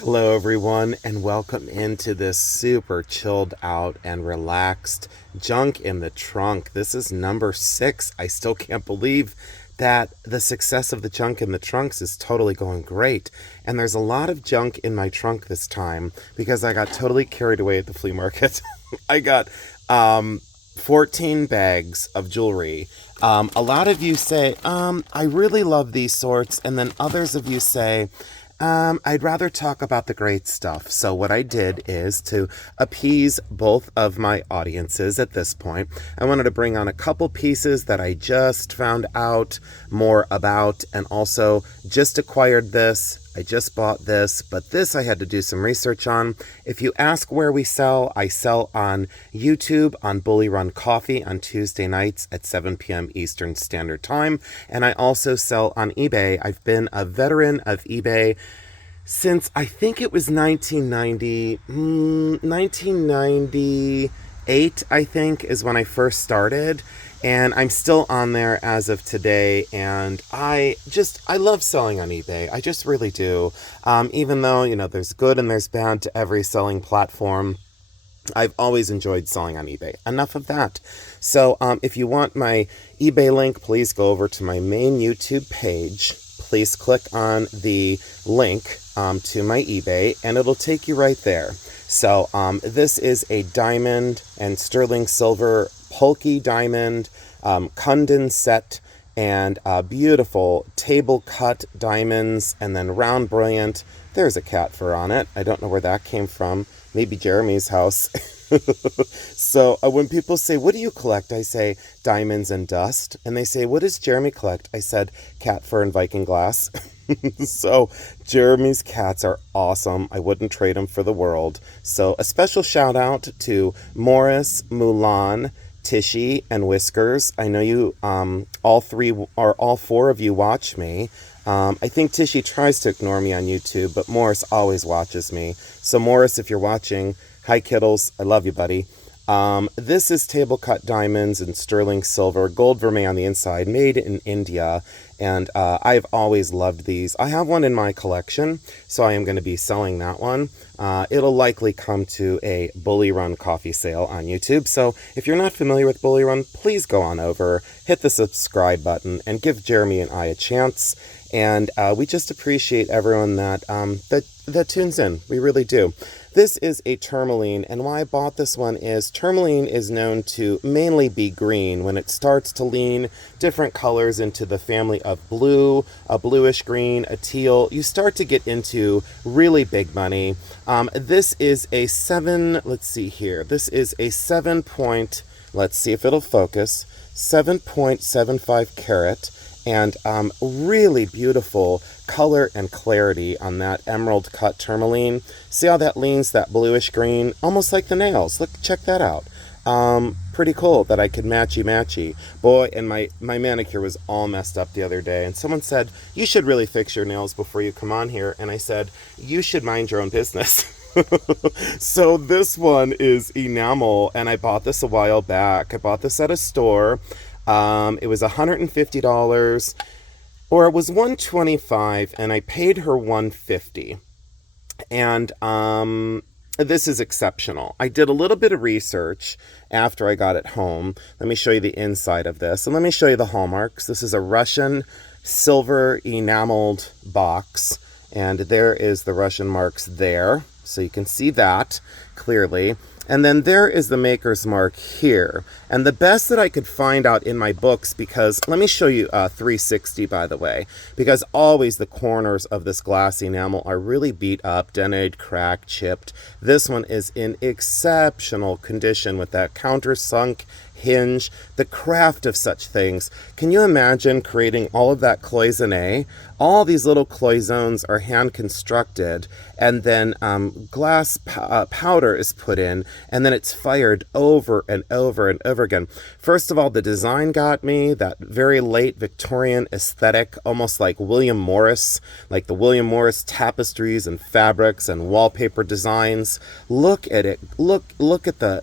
Hello, everyone, and welcome into this super chilled out and relaxed junk in the trunk. This is number 6. I still can't believe that the success of the junk in the trunks is totally going great. And there's a lot of junk in my trunk this time because I got totally carried away at the flea market. I got 14 bags of jewelry. A lot of you say, I really love these sorts, and then others of you say, I'd rather talk about the great stuff. So what I did is to appease both of my audiences at this point. I wanted to bring on a couple pieces that I just found out more about and also just acquired this. I just bought this, but this I had to do some research on. If you ask where we sell, I sell on YouTube on Bully Run Coffee on Tuesday nights at 7 p.m. Eastern Standard Time. And I also sell on eBay. I've been a veteran of eBay since I think it was 1998, I think, is when I first started. And I'm still on there as of today, and I love selling on eBay. I just really do. Even though, there's good and there's bad to every selling platform, I've always enjoyed selling on eBay. Enough of that. So if you want my eBay link, please go over to my main YouTube page. Please click on the link to my eBay, and it'll take you right there. So this is a diamond and sterling silver Polki diamond Kundan set and beautiful table cut diamonds, and then round brilliant. There's a cat fur on it. I don't know where that came from. Maybe Jeremy's house. So when people say, what do you collect? I say diamonds and dust. And they say, what does Jeremy collect? I said cat fur and Viking glass. So Jeremy's cats are awesome. I wouldn't trade them for the world. So a special shout out to Morris, Mulan, Tishy, and Whiskers. I know you all four of you watch me. I think Tishy tries to ignore me on YouTube, but Morris always watches me. So Morris, if you're watching, hi Kittles, I love you, buddy. This is table cut diamonds and sterling silver, gold vermeil on the inside, made in India. And I've always loved these. I have one in my collection, so I am going to be selling that one. It'll likely come to a Bully Run coffee sale on YouTube. So if you're not familiar with Bully Run, please go on over, hit the subscribe button, and give Jeremy and I a chance. And we just appreciate everyone that tunes in. We really do. This is a tourmaline, and why I bought this one is tourmaline is known to mainly be green. When it starts to lean different colors into the family of blue, a bluish green, a teal, you start to get into really big money. This is a 7, let's see here. This is a 7 point, let's see if it'll focus, 7.75 carat. And really beautiful color and clarity on that emerald cut tourmaline. See how that leans, that bluish green, almost like the nails. Look, check that out. Pretty cool that I could matchy. Boy, and my manicure was all messed up the other day. And someone said, you should really fix your nails before you come on here. And I said, you should mind your own business. So this one is enamel, and I bought this a while back. I bought this at a store. It was $150, or it was $125, and I paid her $150. And this is exceptional. I did a little bit of research after I got it home. Let me show you the inside of this, and let me show you the hallmarks. This is a Russian silver enameled box, and there is the Russian marks there, so you can see that clearly. And then there is the maker's mark here. And the best that I could find out in my books, because let me show you 360, by the way, because always the corners of this glass enamel are really beat up, dented, cracked, chipped. This one is in exceptional condition with that countersunk hinge, the craft of such things. Can you imagine creating all of that cloisonne? All these little cloisons are hand constructed, and then glass powder is put in, and then it's fired over and over and over again. First of all, the design got me, that very late Victorian aesthetic, almost like William Morris, like the William Morris tapestries and fabrics and wallpaper designs. Look at it. Look at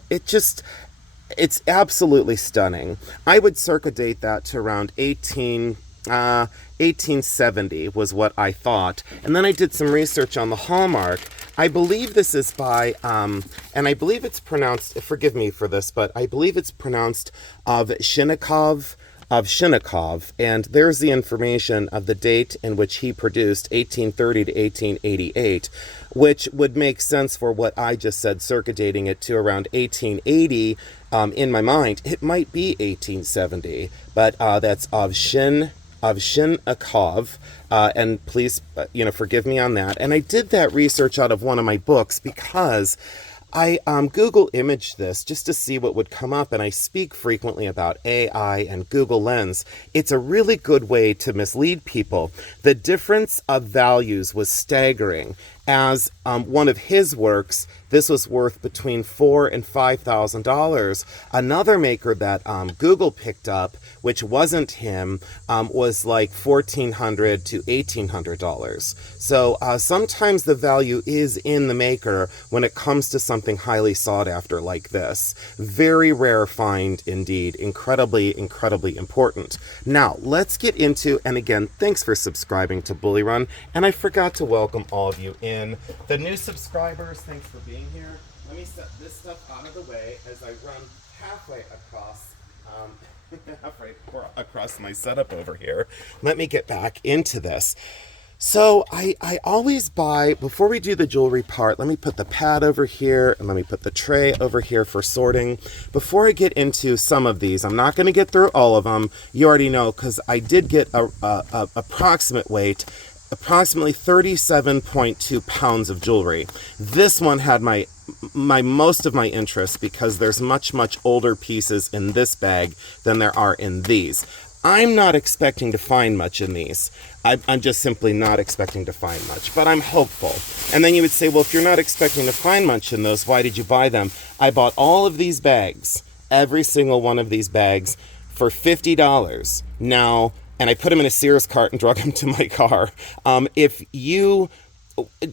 it's absolutely stunning. I would circa date that to around 18 1870 was what I thought. And then I did some research on the hallmark. I believe this is by, and I believe it's pronounced, forgive me for this, but I believe it's pronounced of Shinnikov, and there's the information of the date in which he produced, 1830 to 1888, which would make sense for what I just said, circa dating it to around 1880. In my mind, it might be 1870, but that's of Shinnikov, and please, forgive me on that. And I did that research out of one of my books because I Google imaged this just to see what would come up, and I speak frequently about AI and Google Lens. It's a really good way to mislead people. The difference of values was staggering. As one of his works, this was worth between $4,000 and $5,000. Another maker that Google picked up, which wasn't him, was like $1,400 to $1,800. So sometimes the value is in the maker when it comes to something highly sought after like this. Very rare find indeed. Incredibly, incredibly important. Now, let's get into, and again, thanks for subscribing to Bully Run. And I forgot to welcome all of you in. The new subscribers, thanks for being here. Let me set this stuff out of the way as I run halfway across my setup over here. Let me get back into this. So I always buy, before we do the jewelry part, let me put the pad over here and let me put the tray over here for sorting. Before I get into some of these, I'm not going to get through all of them. You already know, because I did get a approximate weight, approximately 37.2 pounds of jewelry. This one had my most of my interest because there's much older pieces in this bag than there are in these. I'm not expecting to find much in these. I'm just simply not expecting to find much, but I'm hopeful. And then you would say, well, if you're not expecting to find much in those, why did you buy them? I bought all of these bags, every single one of these bags, for $50. Now, and I put them in a Sears cart and drug them to my car. If you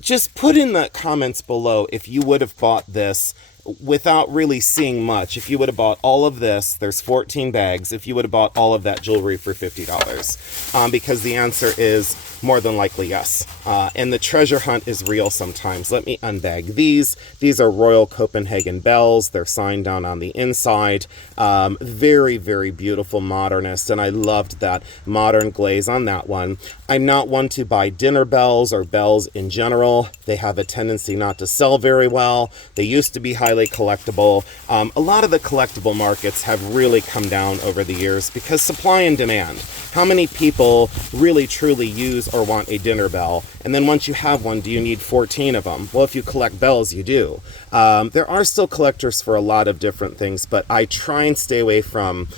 just put in the comments below if you would have bought this without really seeing much, if you would have bought all of this, there's 14 bags, if you would have bought all of that jewelry for $50, because the answer is more than likely yes. And the treasure hunt is real sometimes. Let me unbag these. These are Royal Copenhagen bells. They're signed down on the inside. Very, very beautiful modernist, and I loved that modern glaze on that one. I'm not one to buy dinner bells or bells in general. They have a tendency not to sell very well. They used to be highly collectible. A lot of the collectible markets have really come down over the years because supply and demand. How many people really truly use or want a dinner bell? And then once you have one, do you need 14 of them? Well, if you collect bells, you do. There are still collectors for a lot of different things, but I try and stay away from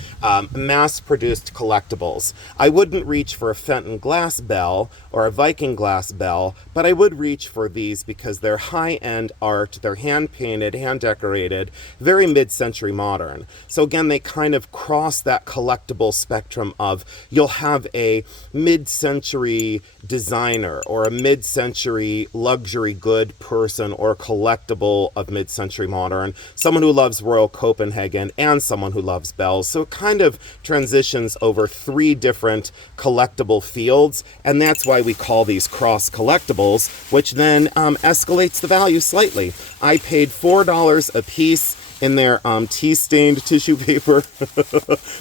mass-produced collectibles. I wouldn't reach for a Fenton glass bell or a Viking glass bell, but I would reach for these because they're high-end art, they're hand-painted, hand-decorated, very mid-century modern. So again, they kind of cross that collectible spectrum of you'll have a mid-century designer or a mid-century luxury good person or collectible of mid-century modern, someone who loves Royal Copenhagen, and someone who loves bells. So it kind of transitions over three different collectible fields, and that's why we call these cross collectibles, which then escalates the value slightly. I paid $4 a piece in their tea-stained tissue paper,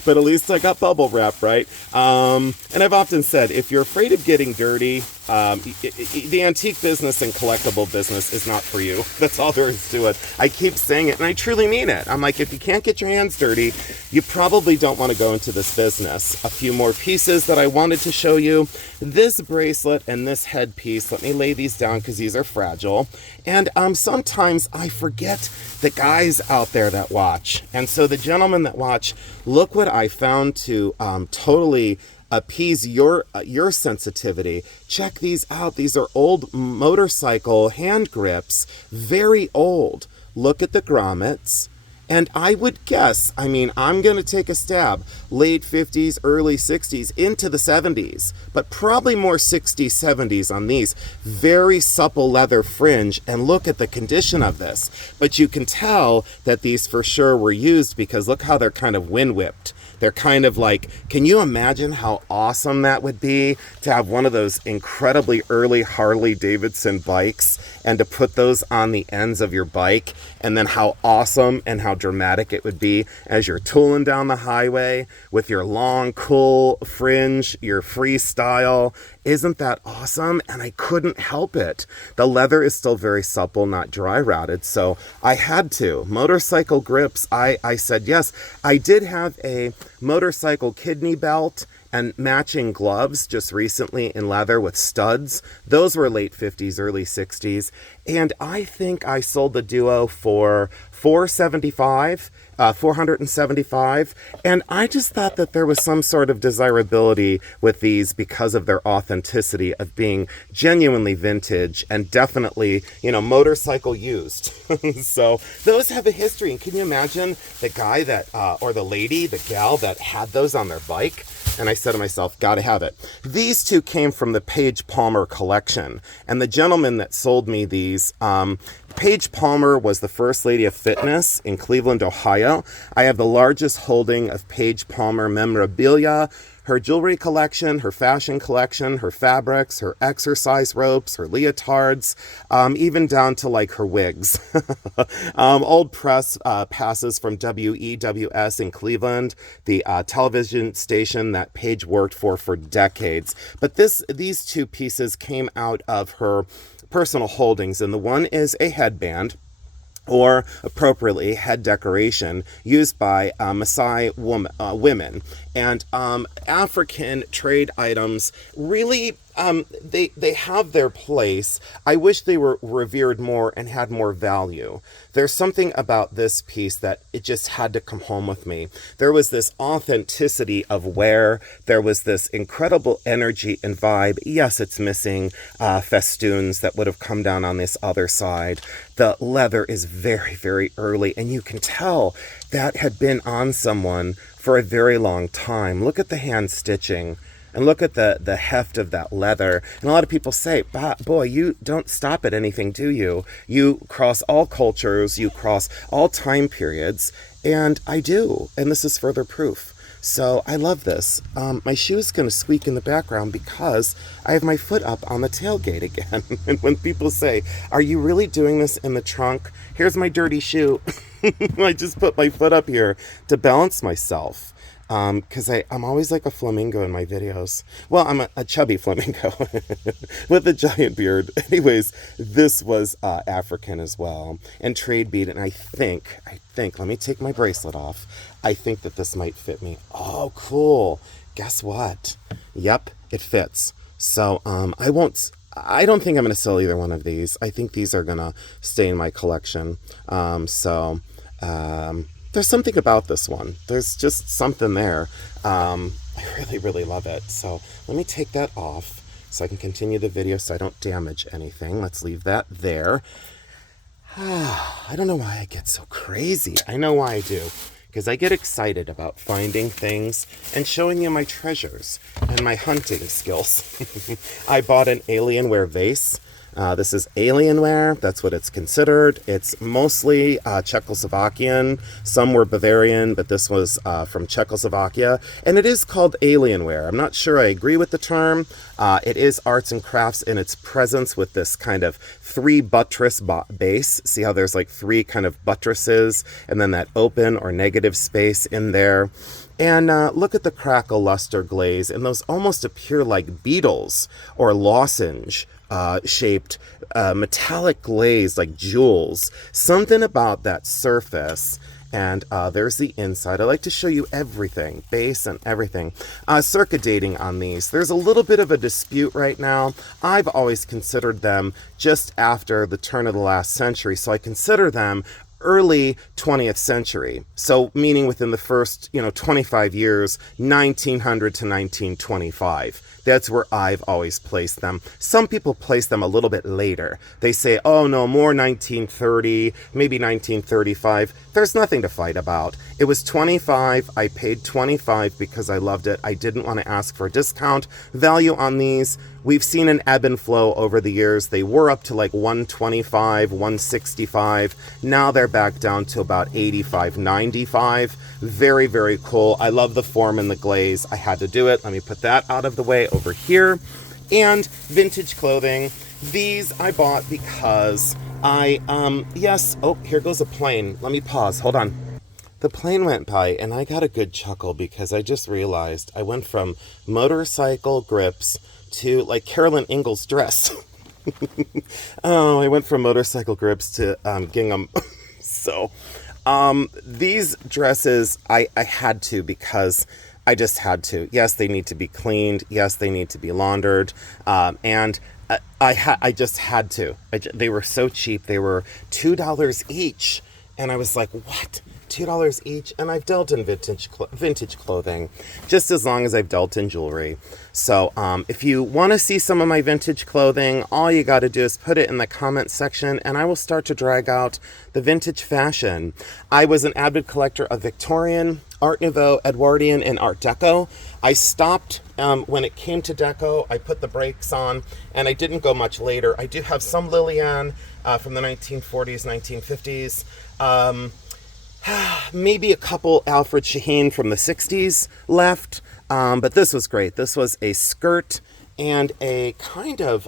but at least I got bubble wrap, right? And I've often said, if you're afraid of getting dirty, the antique business and collectible business is not for you. That's all there is to it. I keep saying it, and I truly mean it. I'm like, if you can't get your hands dirty, you probably don't want to go into this business. A few more pieces that I wanted to show you. This bracelet and this headpiece, let me lay these down because these are fragile. And sometimes I forget the guys out there that watch. And so the gentlemen that watch, look what I found to totally appease your sensitivity. Check these out. These are old motorcycle hand grips, very old. Look at the grommets. And I would guess, I mean, I'm going to take a stab, late 50s, early 60s, into the 70s, but probably more 60s, 70s on these. Very supple leather fringe, and look at the condition of this. But you can tell that these for sure were used because look how they're kind of wind whipped. They're kind of like, can you imagine how awesome that would be to have one of those incredibly early Harley Davidson bikes and to put those on the ends of your bike, and then how awesome and how dramatic it would be as you're tooling down the highway with your long, cool fringe, your freestyle. Isn't that awesome? And I couldn't help it. The leather is still very supple, not dry rotted, so I had to. Motorcycle grips, I said yes. I did have a motorcycle kidney belt and matching gloves just recently in leather with studs. Those were late 50s, early 60s. And I think I sold the Duo for $475. And I just thought that there was some sort of desirability with these because of their authenticity of being genuinely vintage and definitely, motorcycle used. So those have a history. And can you imagine the guy that, or the lady, the gal that had those on their bike? And I said to myself, gotta have it. These two came from the Paige Palmer collection. And the gentleman that sold me these, Paige Palmer was the first lady of fitness in Cleveland, Ohio. I have the largest holding of Paige Palmer memorabilia, her jewelry collection, her fashion collection, her fabrics, her exercise ropes, her leotards, even down to like her wigs. Old press passes from WEWS in Cleveland, the television station that Paige worked for decades. But these two pieces came out of her personal holdings, and the one is a headband, or appropriately head decoration, used by Maasai women. And African trade items really, they have their place. I wish they were revered more and had more value. There's something about this piece that it just had to come home with me. There was this authenticity of wear. There was this incredible energy and vibe. Yes, it's missing festoons that would have come down on this other side. The leather is very, very early, and you can tell that had been on someone for a very long time. Look at the hand stitching. And look at the heft of that leather. And a lot of people say, boy, you don't stop at anything, do you? You cross all cultures, you cross all time periods, and I do. And this is further proof. So I love this. My shoe is going to squeak in the background because I have my foot up on the tailgate again. And when people say, are you really doing this in the trunk? Here's my dirty shoe. I just put my foot up here to balance myself. Because I'm always like a flamingo in my videos. Well, I'm a chubby flamingo with a giant beard. Anyways, this was African as well, and trade bead. And I think, let me take my bracelet off. I think that this might fit me. Oh, cool. Guess what? Yep, it fits. So I don't think I'm going to sell either one of these. I think these are going to stay in my collection. There's something about this one. There's just something there. I really, really love it. So let me take that off so I can continue the video so I don't damage anything. Let's leave that there. I don't know why I get so crazy. I know why I do. Because I get excited about finding things and showing you my treasures and my hunting skills. I bought an Alienware vase. This is Alienware, that's what it's considered. It's mostly Czechoslovakian. Some were Bavarian, but this was from Czechoslovakia. And it is called Alienware. I'm not sure I agree with the term. It is arts and crafts in its presence with this kind of three buttress base. See how there's like three kind of buttresses and then that open or negative space in there. And look at the crackle luster glaze, and those almost appear like beetles or lozenge shaped metallic glaze like jewels. Something about that surface. And there's the inside. I like to show you everything, base and everything. Circa dating on these. There's a little bit of a dispute right now. I've always considered them just after the turn of the last century, so I consider them early 20th century. So meaning within the first, 25 years, 1900 to 1925. That's where I've always placed them. Some people place them a little bit later. They say, oh no, more 1930, maybe 1935. There's nothing to fight about. It was 25. I paid 25 because I loved it. I didn't want to ask for a discount value on these. We've seen an ebb and flow over the years. They were up to like 125, 165. Now they're back down to about 85, 95. Very, very cool. I love the form and the glaze. I had to do it. Let me put that out of the way over here. And vintage clothing. These I bought because yes, oh, here goes a plane. Let me pause. Hold on. The plane went by and I got a good chuckle because I just realized I went from motorcycle grips to like Carolyn Ingalls' dress. Oh, I went from motorcycle grips to gingham. So, these dresses I had to because I just had to. Yes, they need to be cleaned. Yes, they need to be laundered. And I just had to. They were so cheap. They were $2 each. And I was like, what? $2 each, and I've dealt in vintage clothing just as long as I've dealt in jewelry. So if you want to see some of my vintage clothing, all you got to do is put it in the comment section and I will start to drag out the vintage fashion. I was an avid collector of Victorian, Art Nouveau, Edwardian, and Art Deco. I stopped when it came to Deco. I put the brakes on and I didn't go much later. I do have some Lillian from the 1940s, 1950s. Maybe a couple Alfred Shaheen from the 60s left, but this was great. This was a skirt and a kind of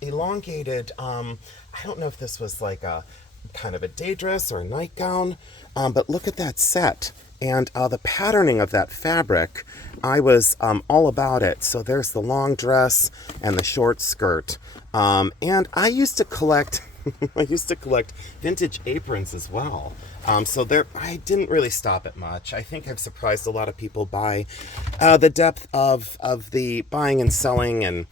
elongated, I don't know if this was like a kind of a day dress or a nightgown, but look at that set. And the patterning of that fabric, I was all about it. So there's the long dress and the short skirt. And I used to collect I used to collect vintage aprons as well. So I didn't really stop at much. I think I've surprised a lot of people by the depth of the buying and selling and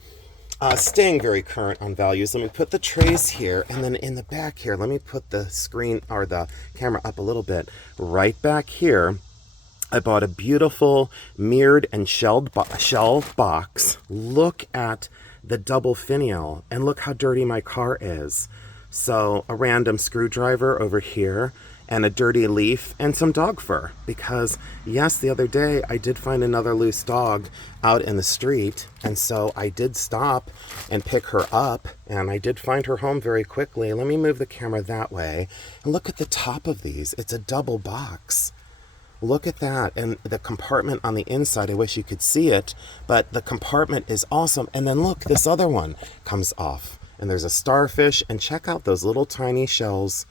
staying very current on values. Let me put the trays here, and then in the back here, let me put the screen or the camera up a little bit. Right back here, I bought a beautiful mirrored and shell box. Look at the double finial, and look how dirty my car is. So a random screwdriver over here and a dirty leaf and some dog fur, because yes, the other day I did find another loose dog out in the street, and so I did stop and pick her up, and I did find her home very quickly. Let me move the camera that way and look at the top of these. It's a double box. Look at that. And the compartment on the inside, I wish you could see it, but the compartment is awesome. And then look, this other one comes off. And there's a starfish, and check out those little tiny shells.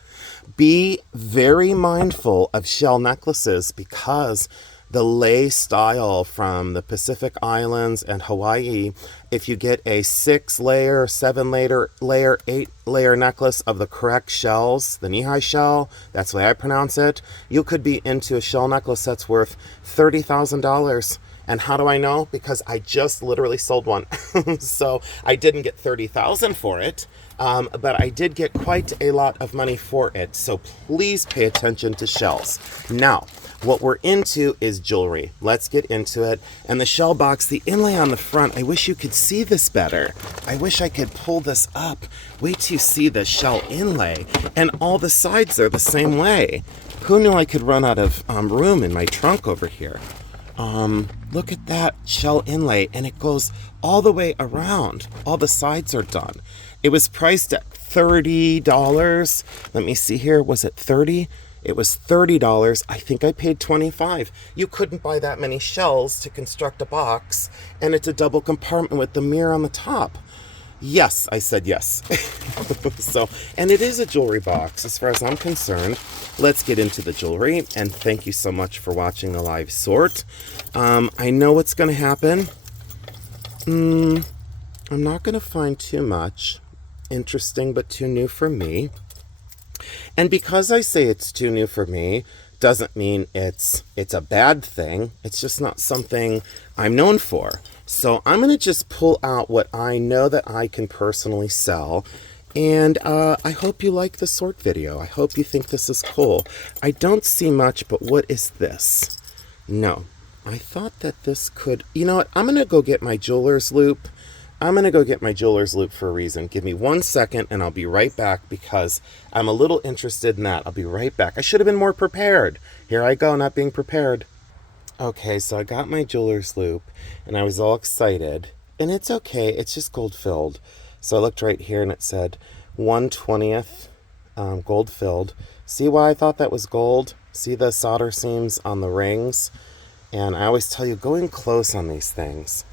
Be very mindful of shell necklaces because the lei style from the Pacific Islands and Hawaii, if you get a 6-layer, 7-layer, 8-layer necklace of the correct shells, the knee-high shell, that's the way I pronounce it, you could be into a shell necklace that's worth $30,000. And how do I know? Because I just literally sold one. So I didn't get $30,000 for it, but I did get quite a lot of money for it. So please pay attention to shells. Now, what we're into is jewelry. Let's get into it. And the shell box, the inlay on the front, I wish you could see this better. I wish I could pull this up. Wait till you see the shell inlay. And all the sides are the same way. Who knew I could run out of room in my trunk over here? Look at that shell inlay, and it goes all the way around. All the sides are done. It was priced at $30. Let me see here. Was it 30? It was $30. I think I paid $25. You couldn't buy that many shells to construct a box, and it's a double compartment with the mirror on the top. Yes, I said yes. So, and it is a jewelry box as far as I'm concerned. Let's get into the jewelry, and thank you so much for watching the live sort. I know what's going to happen. I'm not going to find too much interesting, but too new for me. And because I say it's too new for me, doesn't mean it's a bad thing. It's just not something I'm known for. So I'm going to just pull out what I know that I can personally sell. And I hope you like the sort video. I hope you think this is cool. I don't see much, but what is this? No, I thought that this could... You know what? I'm going to go get my jeweler's loop. I'm going to go get my jeweler's loop for a reason. Give me 1 second and I'll be right back because I'm a little interested in that. I'll be right back. I should have been more prepared. Here I go, not being prepared. Okay, so I got my jeweler's loop and I was all excited. And it's okay, it's just gold filled. So I looked right here and it said 1/20 gold filled. See why I thought that was gold? See the solder seams on the rings? And I always tell you, go in close on these things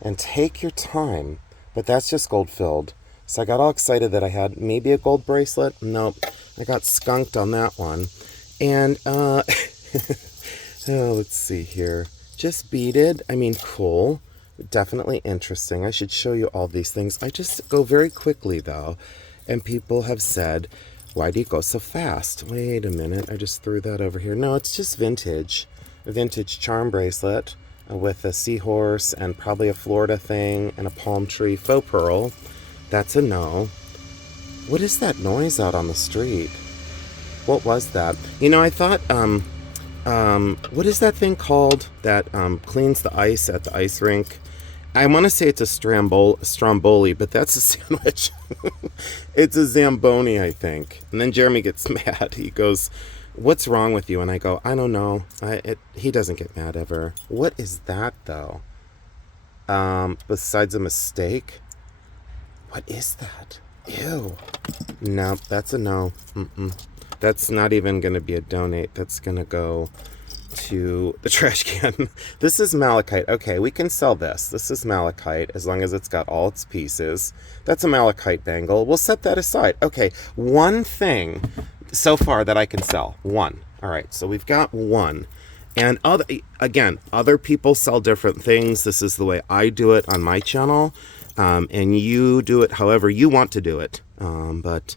and take your time. But that's just gold filled. So I got all excited that I had maybe a gold bracelet. Nope, I got skunked on that one. And, oh, let's see here. Just beaded. I mean, cool. Definitely interesting. I should show you all these things. I just go very quickly, though. And people have said, why do you go so fast? Wait a minute. I just threw that over here. No, it's just vintage. A vintage charm bracelet with a seahorse and probably a Florida thing and a palm tree faux pearl. That's a no. What is that noise out on the street? What was that? You know, I thought, what is that thing called that cleans the ice at the ice rink? I want to say it's a stromboli, but that's a sandwich. It's a Zamboni, I think. And then Jeremy gets mad. He goes, what's wrong with you? And I go, I don't know. He doesn't get mad ever. What is that, though? Besides a mistake? What is that? Ew. No, that's a no. That's not even going to be a donate. That's going to go to the trash can. This is malachite. Okay, we can sell this. This is malachite as long as it's got all its pieces. That's a malachite bangle. We'll set that aside. Okay, one thing so far that I can sell. One. All right, so we've got one. And other people sell different things. This is the way I do it on my channel. And you do it however you want to do it. But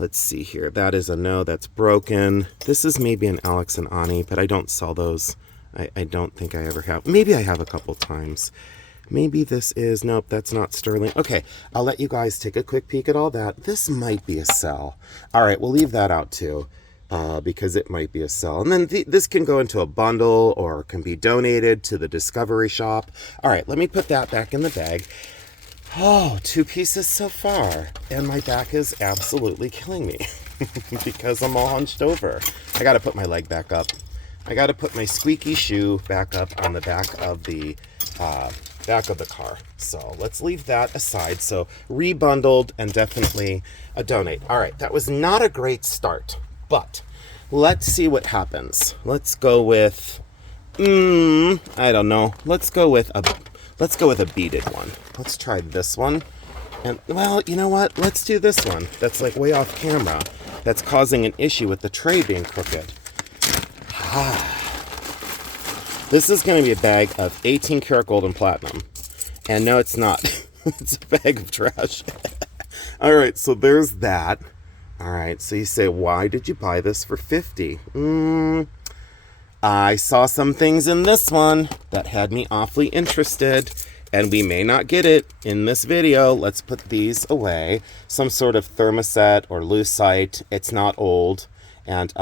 let's see here. That is a no. That's broken. This is maybe an Alex and Ani, but I don't sell those. I don't think I ever have. Maybe I have a couple times. Maybe this is... Nope, that's not sterling. Okay, I'll let you guys take a quick peek at all that. This might be a sell. All right, we'll leave that out too, because it might be a sell. And then this can go into a bundle or can be donated to the Discovery Shop. All right, let me put that back in the bag. Oh, 2 pieces so far. And my back is absolutely killing me because I'm all hunched over. I got to put my leg back up. I got to put my squeaky shoe back up on the back of the car. So let's leave that aside. So rebundled and definitely a donate. All right, that was not a great start, but let's see what happens. Let's go with, I don't know. Let's go with a beaded one. Let's try this one. And, well, you know what? Let's do this one. That's like way off camera. That's causing an issue with the tray being crooked. This is going to be a bag of 18 karat gold and platinum. And no, it's not. It's a bag of trash. All right, so there's that. All right, so you say, why did you buy this for 50? I saw some things in this one that had me awfully interested, and we may not get it in this video. Let's put these away. Some sort of thermoset or lucite. It's not old, and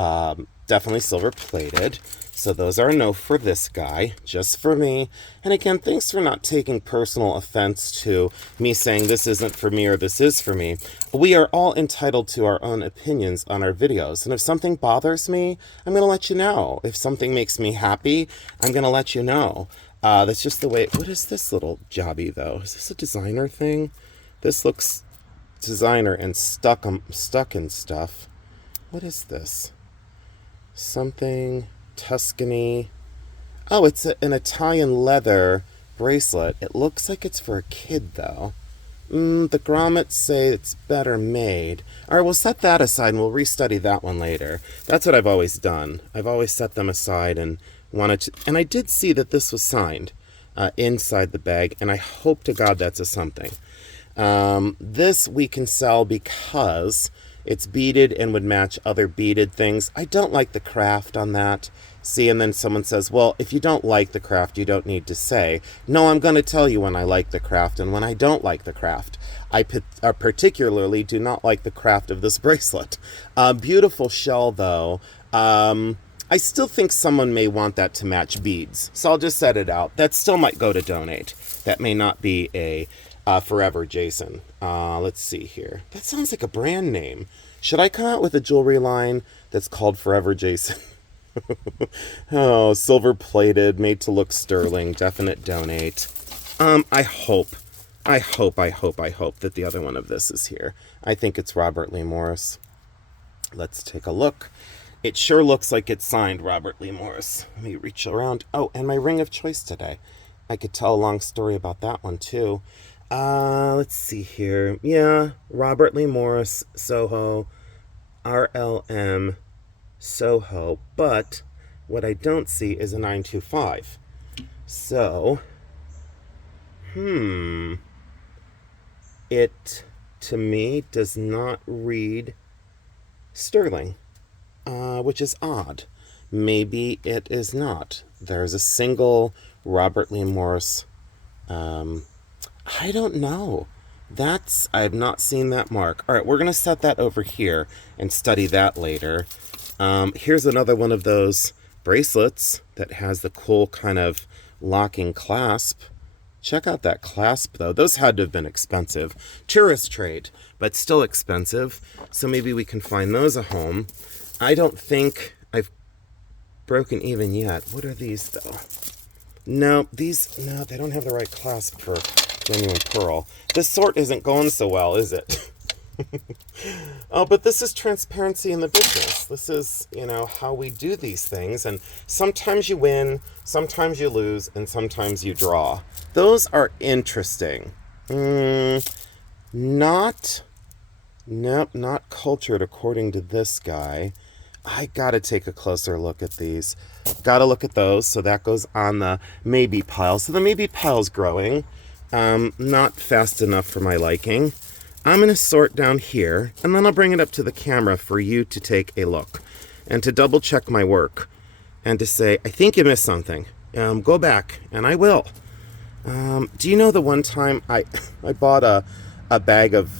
definitely silver plated. So those are a no for this guy, just for me. And again, thanks for not taking personal offense to me saying this isn't for me or this is for me. We are all entitled to our own opinions on our videos. And if something bothers me, I'm going to let you know. If something makes me happy, I'm going to let you know. That's just the way. What is this little jobby, though? Is this a designer thing? This looks designer and stuck in stuff. What is this? Something... Tuscany. Oh, it's an Italian leather bracelet. It looks like it's for a kid, though. The grommets say it's better made. All right, we'll set that aside and we'll restudy that one later. That's what I've always done. I've always set them aside and wanted to... And I did see that this was signed inside the bag, and I hope to God that's a something. This we can sell because it's beaded and would match other beaded things. I don't like the craft on that. See, and then someone says, well, if you don't like the craft, you don't need to say. No, I'm going to tell you when I like the craft and when I don't like the craft. I particularly do not like the craft of this bracelet. Beautiful shell, though. I still think someone may want that to match beads. So I'll just set it out. That still might go to donate. That may not be a Forever Jason. Let's see here. That sounds like a brand name. Should I come out with a jewelry line that's called Forever Jason? Oh, silver plated, made to look sterling, definite donate. I hope that the other one of this is here. I think it's Robert Lee Morris. Let's take a look. It sure looks like it's signed Robert Lee Morris. Let me reach around. Oh, and my ring of choice today. I could tell a long story about that one too. Let's see here. Yeah, Robert Lee Morris, Soho, RLM, Soho. But what I don't see is a 925. So, it to me does not read sterling, which is odd. Maybe it is not. There's a single Robert Lee Morris. I don't know. I've not seen that mark. All right, we're going to set that over here and study that later. Here's another one of those bracelets that has the cool kind of locking clasp. Check out that clasp, though. Those had to have been expensive. Tourist trade, but still expensive. So maybe we can find those a home. I don't think I've broken even yet. What are these, though? No, they don't have the right clasp for genuine pearl. This sort isn't going so well, is it? Oh, but this is transparency in the business. This is, how we do these things. And sometimes you win, sometimes you lose, and sometimes you draw. Those are interesting. Not cultured according to this guy. I gotta take a closer look at these. Gotta look at those. So that goes on the maybe pile. So the maybe pile's growing. Not fast enough for my liking. I'm going to sort down here, and then I'll bring it up to the camera for you to take a look and to double check my work and to say, I think you missed something. Go back, and I will. Do you know the one time I bought a bag of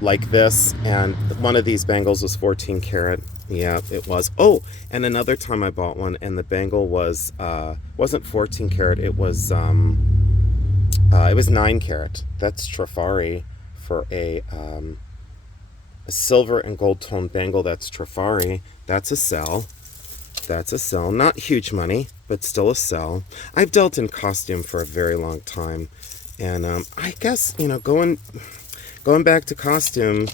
like this, and one of these bangles was 14 karat? Yeah, it was. Oh, and another time I bought one, and the bangle wasn't 14 karat. It was 9 karat. That's Trifari. For a silver and gold tone bangle, that's Trifari. That's a sell. That's a sell. Not huge money, but still a sell. I've dealt in costume for a very long time, and I guess going back to costume,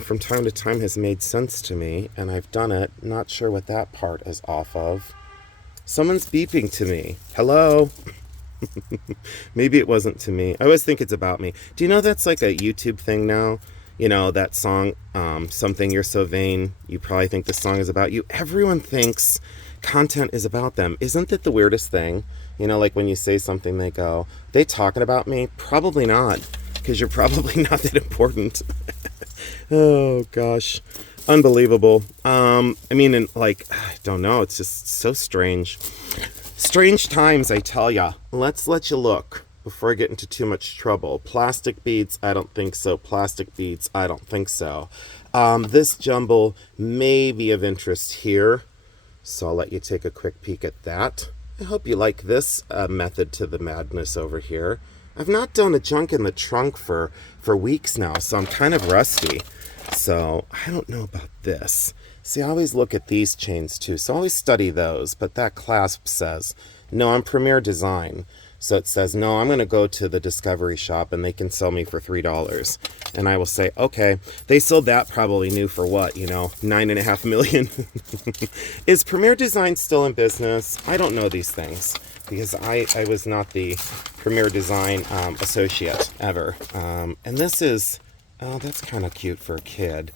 from time to time has made sense to me, and I've done it. Not sure what that part is off of. Someone's beeping to me. Hello. Maybe it wasn't to me. I always think it's about me. Do you know that's like a YouTube thing now? That song, Something You're So Vain, you probably think the song is about you. Everyone thinks content is about them. Isn't that the weirdest thing? Like when you say something, they go, they talking about me? Probably not, because you're probably not that important. Oh, gosh. Unbelievable. I don't know. It's just so strange. Strange times, I tell ya. Let's let you look before I get into too much trouble. Plastic beads, I don't think so. Plastic beads, I don't think so. This jumble may be of interest here, so I'll let you take a quick peek at that. I hope you like this method to the madness over here. I've not done a junk in the trunk for weeks now, so I'm kind of rusty. So I don't know about this. See, I always look at these chains too, so I always study those, but that clasp says, no, I'm Premier Design. So it says, no, I'm going to go to the Discovery Shop and they can sell me for $3. And I will say, okay, they sold that probably new for what, $9.5 million. Is Premier Design still in business? I don't know these things because I was not the Premier Design associate ever. And this is, oh, that's kind of cute for a kid.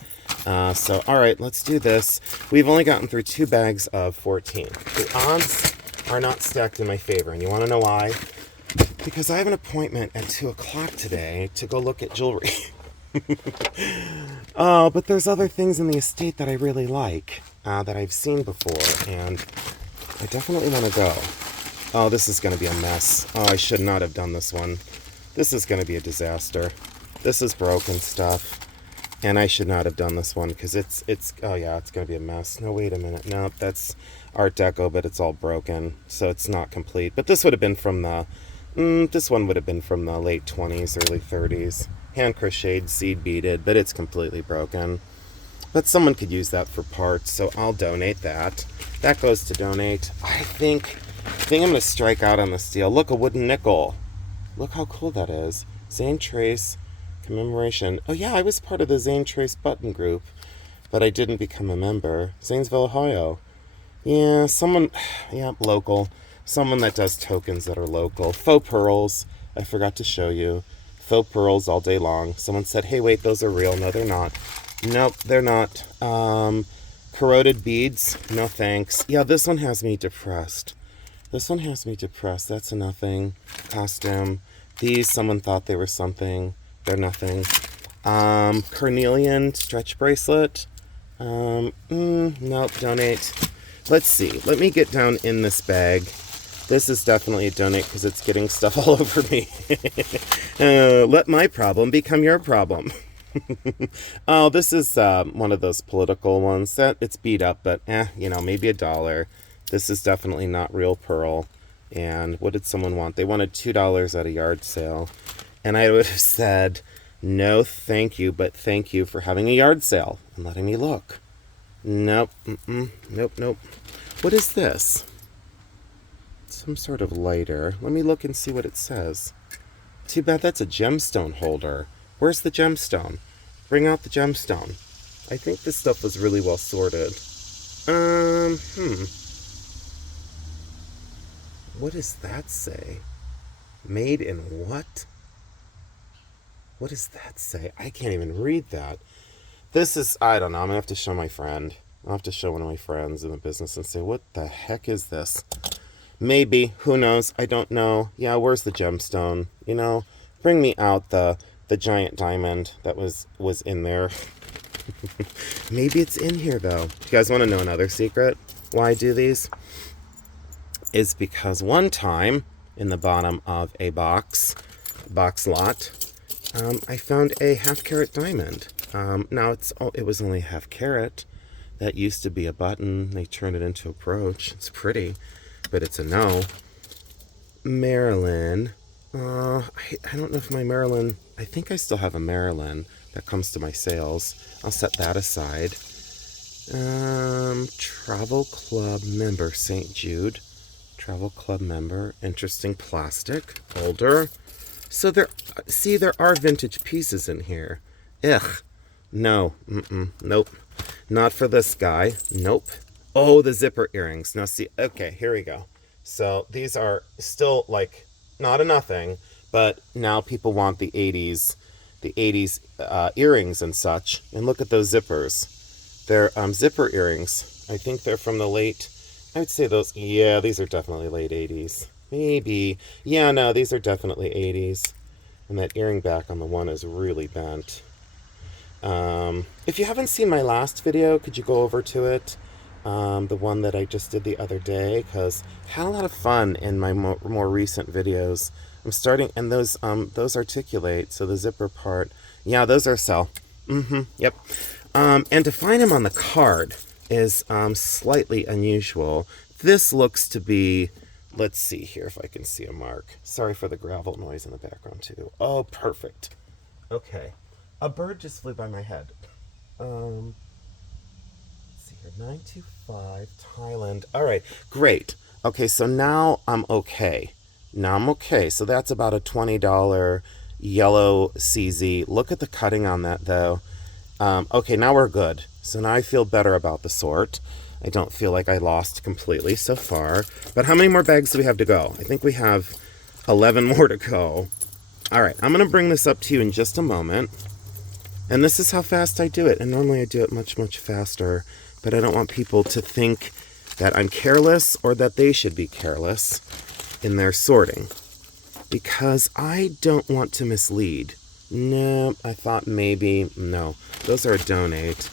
So, all right, let's do this. We've only gotten through 2 bags of 14. The odds are not stacked in my favor, and you want to know why? Because I have an appointment at 2 o'clock today to go look at jewelry. Oh, but there's other things in the estate that I really like, that I've seen before, and I definitely want to go. Oh, this is going to be a mess. Oh, I should not have done this one. This is going to be a disaster. This is broken stuff. And I should not have done this one because it's oh yeah, it's going to be a mess. No, wait a minute. No, that's Art Deco, but it's all broken. So it's not complete. But this would have been from this one would have been from the late 20s, early 30s. Hand crocheted, seed beaded, but it's completely broken. But someone could use that for parts, so I'll donate that. That goes to donate. I think I'm going to strike out on the steel. Look, a wooden nickel. Look how cool that is. Zane Trace. Commemoration. Oh yeah, I was part of the Zane Trace button group but I didn't become a member. Zanesville, Ohio. Yeah, yeah, local. Someone that does tokens that are local. Faux pearls. I forgot to show you. Faux pearls all day long. Someone said, hey, wait, those are real. No, they're not. Nope, they're not. Corroded beads. No thanks. Yeah, this one has me depressed. That's a nothing. Costume. These, someone thought they were something. They're nothing. Carnelian stretch bracelet. Nope, donate. Let's see. Let me get down in this bag. This is definitely a donate because it's getting stuff all over me. Let my problem become your problem. Oh, this is one of those political ones that it's beat up, but maybe $1. This is definitely not real pearl. And what did someone want? They wanted $2 at a yard sale. And I would have said, no, thank you, but thank you for having a yard sale and letting me look. Nope. Nope. What is this? Some sort of lighter. Let me look and see what it says. Too bad that's a gemstone holder. Where's the gemstone? Bring out the gemstone. I think this stuff was really well sorted. What does that say? Made in what? What does that say? I can't even read that. This is, I don't know, I'm going to have to show my friend. I'll have to show one of my friends in the business and say, what the heck is this? Maybe, who knows? I don't know. Yeah, where's the gemstone? Bring me out the giant diamond that was in there. Maybe it's in here, though. You guys want to know another secret? Why I do these? Is because one time, in the bottom of a box lot, I found a half-carat diamond. Now, it was only half carat. That used to be a button. They turned it into a brooch. It's pretty, but it's a no. Marilyn. I don't know if my Marilyn... I think I still have a Marilyn that comes to my sales. I'll set that aside. Travel Club member, St. Jude. Travel Club member. Interesting plastic. Older. So there are vintage pieces in here. Ugh. No. Nope. Not for this guy. Nope. Oh, the zipper earrings. Now see, okay, here we go. So these are still not a nothing, but now people want the 80s earrings and such. And look at those zippers. They're zipper earrings. I think they're from the late, I would say those, yeah, these are definitely late 80s. Maybe. Yeah, no, these are definitely 80s. And that earring back on the one is really bent. If you haven't seen my last video, could you go over to it? The one that I just did the other day, because I had a lot of fun in my more recent videos. I'm starting, and those articulate, so the zipper part, yeah, those are sell. Yep. And to find them on the card is slightly unusual. This looks to be, let's see here if I can see a mark. Sorry for the gravel noise in the background too. Oh, perfect. Okay. A bird just flew by my head. Let's see here. 925 Thailand. All right, great. Okay, so now I'm okay. So that's about a $20 yellow CZ. Look at the cutting on that, though. Okay, now we're good. So now I feel better about the sort. I don't feel like I lost completely so far. But how many more bags do we have to go? I think we have 11 more to go. All right, I'm going to bring this up to you in just a moment. And this is how fast I do it. And normally I do it much, much faster. But I don't want people to think that I'm careless or that they should be careless in their sorting. Because I don't want to mislead. No, I thought maybe. No, those are a donate.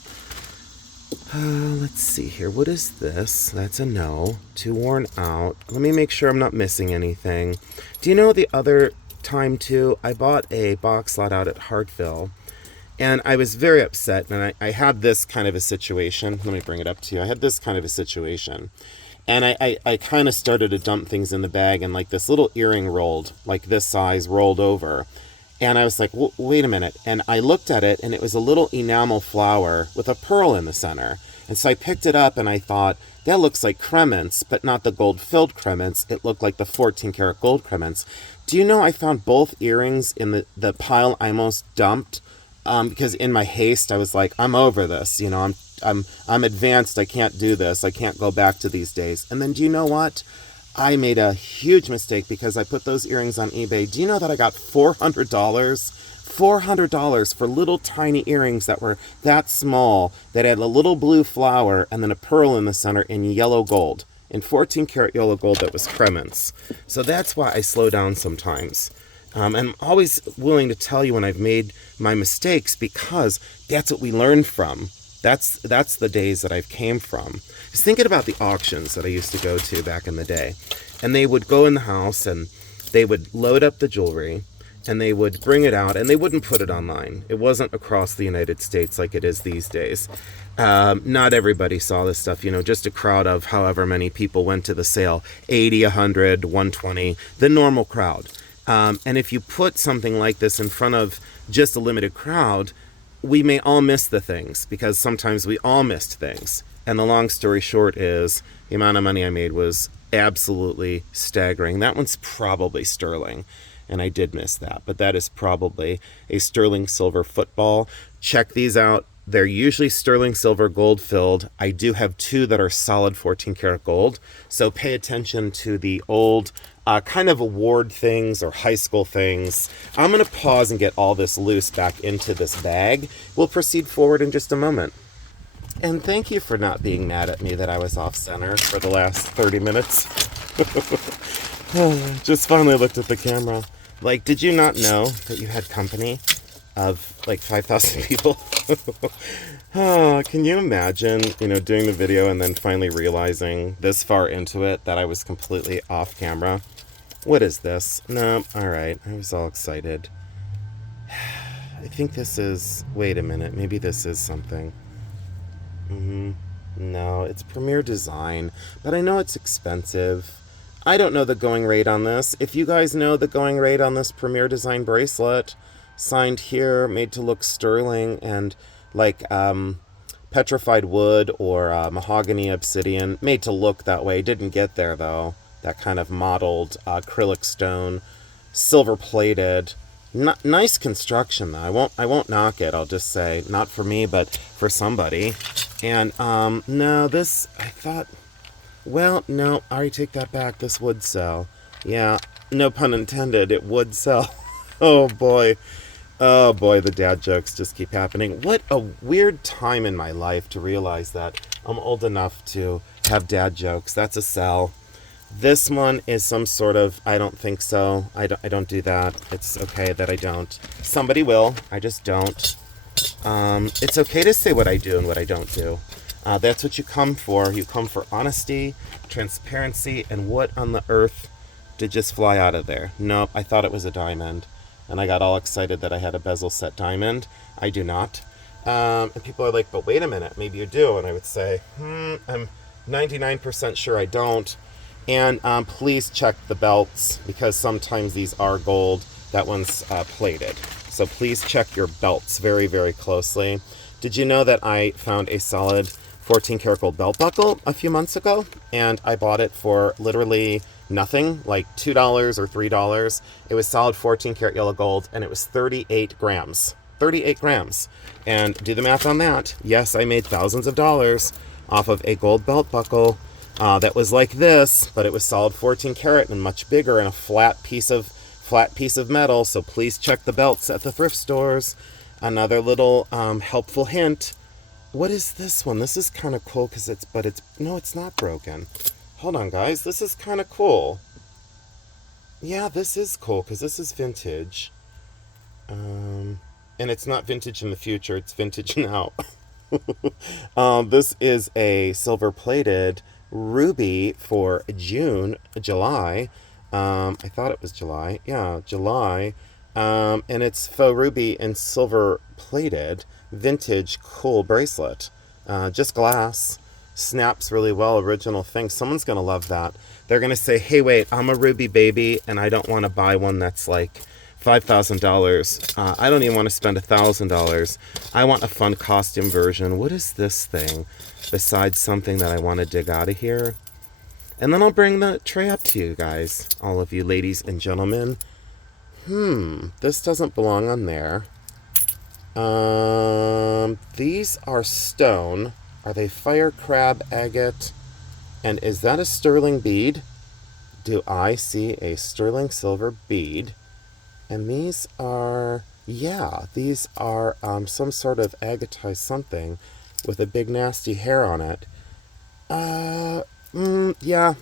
Let's see here. What is this? That's a no. Too worn out. Let me make sure I'm not missing anything. Do you know the other time, too? I bought a box lot out at Hartville. And I was very upset, and I had this kind of a situation. Let me bring it up to you. I had this kind of a situation. And I kind of started to dump things in the bag, and this little earring rolled, this size, rolled over. And I was like, wait a minute. And I looked at it, and it was a little enamel flower with a pearl in the center. And so I picked it up, and I thought, that looks like crements, but not the gold-filled crements. It looked like the 14-karat gold crements. Do you know I found both earrings in the pile I almost dumped? Because in my haste, I was like, I'm over this. I'm advanced. I can't do this. I can't go back to these days. And then do you know what? I made a huge mistake because I put those earrings on eBay. Do you know that I got $400? $400 for little tiny earrings that were that small, that had a little blue flower and then a pearl in the center in yellow gold. In 14 karat yellow gold that was cremants. So that's why I slow down sometimes. And I'm always willing to tell you when I've made my mistakes because that's what we learn from. That's the days that I've came from. Just thinking about the auctions that I used to go to back in the day. And they would go in the house and they would load up the jewelry and they would bring it out and they wouldn't put it online. It wasn't across the United States like it is these days. Not everybody saw this stuff, just a crowd of however many people went to the sale, 80, 100, 120, the normal crowd. And if you put something like this in front of just a limited crowd, we may all miss the things because sometimes we all missed things. And the long story short is the amount of money I made was absolutely staggering. That one's probably sterling. And I did miss that, but that is probably a sterling silver football. Check these out. They're usually sterling silver gold filled. I do have two that are solid 14 karat gold. So pay attention to the old kind of award things or high school things. I'm going to pause and get all this loose back into this bag. We'll proceed forward in just a moment. And thank you for not being mad at me that I was off center for the last 30 minutes. Just finally looked at the camera. Like, did you not know that you had company of like 5,000 people? Can you imagine, doing the video and then finally realizing this far into it that I was completely off camera? What is this? No, all right. I was all excited. I think this is... Wait a minute. Maybe this is something. No, it's Premier Design, but I know it's expensive. I don't know the going rate on this. If you guys know the going rate on this Premier Design bracelet, signed here, made to look sterling and like petrified wood or mahogany obsidian, made to look that way. Didn't get there though. That kind of modeled acrylic stone, silver plated. Nice construction though. I won't knock it. I'll just say not for me, but for somebody. And no, this I thought. Well, no, I already take that back. This would sell. Yeah, no pun intended. It would sell. Oh boy. Oh boy, the dad jokes just keep happening. What a weird time in my life to realize that I'm old enough to have dad jokes. That's a sell. This one is some sort of, I don't think so. I don't do that. It's okay that I don't. Somebody will. I just don't. It's okay to say what I do and what I don't do. That's what you come for. You come for honesty, transparency, and what on the earth did just fly out of there? Nope, I thought it was a diamond. And I got all excited that I had a bezel set diamond. I do not. And people are like, but wait a minute, maybe you do. And I would say, I'm 99% sure I don't. And please check the belts because sometimes these are gold. That one's plated. So please check your belts very, very closely. Did you know that I found a solid 14 karat gold belt buckle a few months ago? And I bought it for literally nothing, like $2 or $3. It was solid 14 karat yellow gold and it was 38 grams. 38 grams. And do the math on that. Yes, I made thousands of dollars off of a gold belt buckle that was like this, but it was solid 14 karat and much bigger and a flat piece of metal. So please check the belts at the thrift stores. Another little helpful hint. What is this one? This is kind of cool because no, it's not broken. Hold on, guys. This is kind of cool. Yeah, this is cool because this is vintage. And it's not vintage in the future. It's vintage now. This is a silver-plated ruby for July. I thought it was July. Yeah, July. And it's faux ruby and silver-plated, vintage, cool bracelet. Just glass. Snaps really well, original thing. Someone's going to love that. They're going to say, hey, wait, I'm a ruby baby, and I don't want to buy one that's like $5,000. I don't even want to spend $1,000. I want a fun costume version. What is this thing besides something that I want to dig out of here? And then I'll bring the tray up to you guys, all of you ladies and gentlemen. This doesn't belong on there. These are stone. Are they fire crab agate? And is that a sterling bead? Do I see a sterling silver bead? And these are, yeah, these are some sort of agatized something with a big nasty hair on it. Uh, yeah,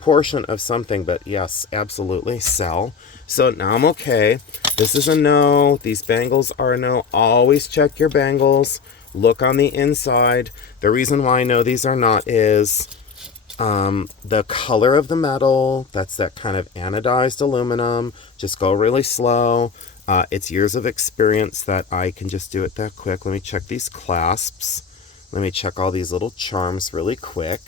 portion of something, but yes, absolutely, sell. So now I'm okay. This is a no. These bangles are a no. Always check your bangles. Look on the inside. The reason why I know these are not is the color of the metal. That's that kind of anodized aluminum. Just go really slow. It's years of experience that I can just do it that quick. Let me check these clasps. Let me check all these little charms really quick.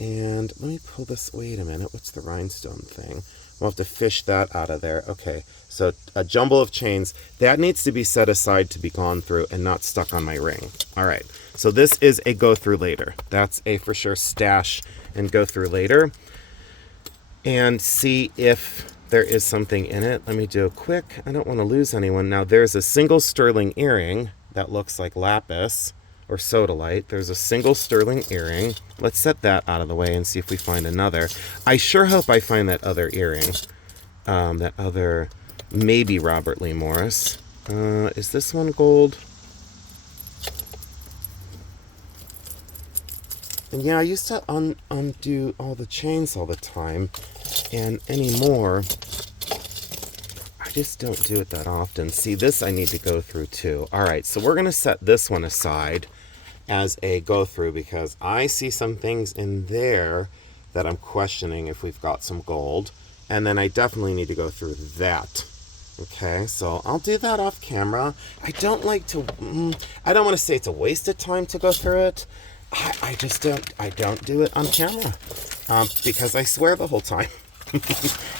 And let me pull this. Wait a minute. What's the rhinestone thing? We'll have to fish that out of there. Okay. So a jumble of chains. That needs to be set aside to be gone through and not stuck on my ring. All right. So this is a go through later. That's a for sure stash and go through later. And see if there is something in it. Let me do a quick. I don't want to lose anyone. Now there's a single sterling earring that looks like lapis or sodalite. There's a single sterling earring. Let's set that out of the way and see if we find another. I sure hope I find that other earring. That other, maybe Robert Lee Morris. Is this one gold? And yeah, I used to undo all the chains all the time. And anymore, I just don't do it that often. See, this I need to go through too. All right, so we're going to set this one aside as a go through because I see some things in there that I'm questioning if we've got some gold. And then I definitely need to go through that. Okay, so I'll do that off camera. I don't like to, I don't want to say it's a waste of time to go through it. I just don't do it on camera because I swear the whole time.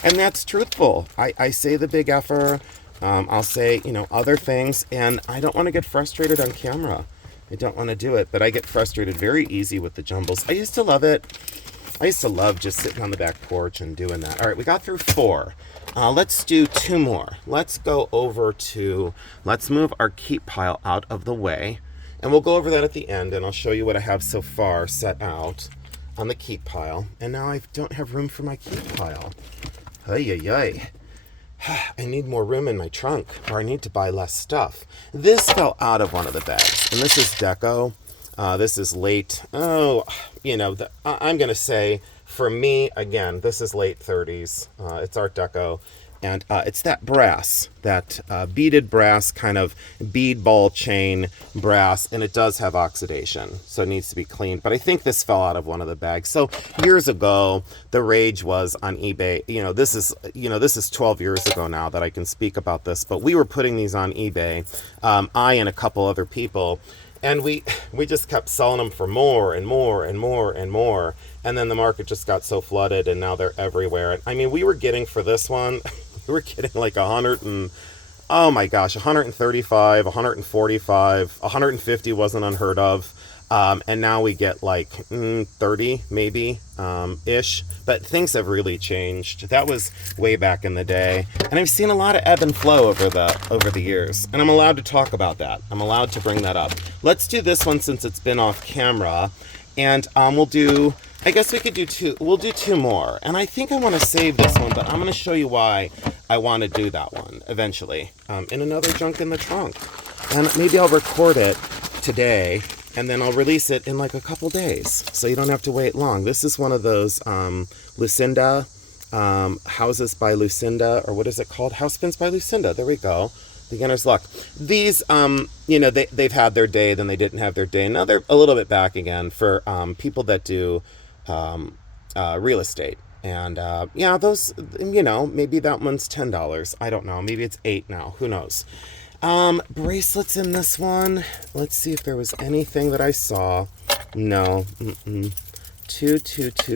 And that's truthful. I say the big effer. I'll say, other things, and I don't want to get frustrated on camera. I don't want to do it, but I get frustrated very easy with the jumbles. I used to love it. I used to love just sitting on the back porch and doing that. All right, we got through 4. Let's do 2 more. Let's go over to, let's move our keep pile out of the way. And we'll go over that at the end, and I'll show you what I have so far set out on the keep pile. And now I don't have room for my keep pile. Ay, ay, ay. I need more room in my trunk, or I need to buy less stuff. This fell out of one of the bags, and this is deco. This is late. I'm going to say, for me, again, this is late 30s. It's Art Deco. And it's that brass, that beaded brass, kind of bead ball chain brass, and it does have oxidation, so it needs to be cleaned. But I think this fell out of one of the bags. So years ago, the rage was on eBay. This is 12 years ago now that I can speak about this. But we were putting these on eBay, I and a couple other people, and we just kept selling them for more and more and more and more. And then the market just got so flooded, and now they're everywhere. I mean, we were getting for this one. We were getting like 100 and, oh my gosh, 135, 145, 150 wasn't unheard of. And now we get like 30 maybe ish. But things have really changed. That was way back in the day. And I've seen a lot of ebb and flow over the years. And I'm allowed to talk about that. I'm allowed to bring that up. Let's do this one since it's been off camera. And we'll do, I guess we could do 2. We'll do 2 more. And I think I want to save this one, but I'm going to show you why I want to do that one eventually in another Junk in the Trunk. And maybe I'll record it today, and then I'll release it in like a couple days, so you don't have to wait long. This is one of those Lucinda, Houses by Lucinda, or what is it called? House Spins by Lucinda. There we go. Beginner's luck. These, they've had their day, then they didn't have their day. Now they're a little bit back again for people that do real estate. And those, maybe that one's $10. I don't know. Maybe it's $8 now. Who knows? Bracelets in this one. Let's see if there was anything that I saw. No. Too